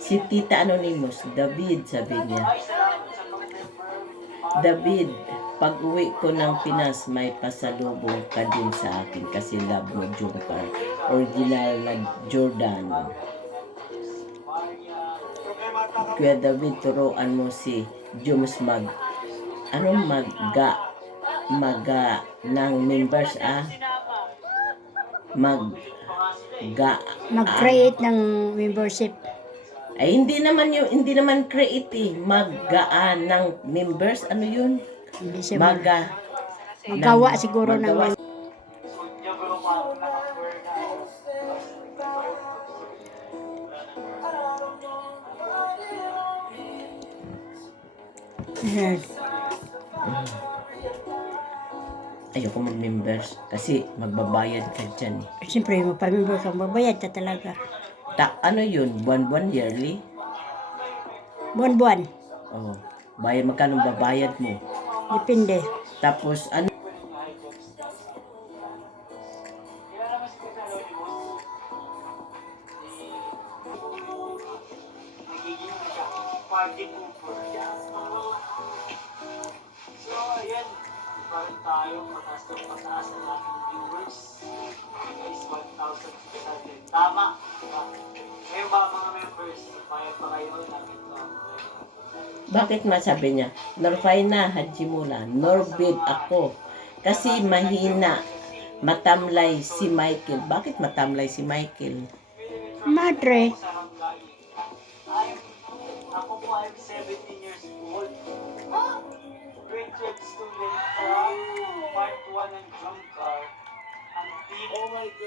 Si Tita Anonymous, David, sabi niya. David, pag uwi ko ng Pinas, may pasalubong ka din sa akin kasi love mo, Junker. Original na Jordan. Kuya David, turuan mo si Jums maga ng members mag-create ng membership. Ay hindi naman create maggaan ng members, ano yun? Hindi siya Magawa siguro ng Ayoko mag-members kasi magbabayad ka dyan. Siyempre, magpa-member ka, magbayad ka talaga. Ano yun? Buwan-buwan, yearly? Buwan-buwan. Oh, magkano babayad mo? Depende. Tapos ano? So, ayan. Parang tayo, pataas ng ating viewers. Is 1,600. Tama. Diba? Ngayon ba mga members, bayad pa kayo namin to? Bakit masabi niya? Norfaina Hajimula, Norbid ako. Kasi mahina. Matamlay si Michael. Bakit matamlay si Michael? Madre. Ako po ay 17 years old. Grade 12 student from Part 1 ng Jump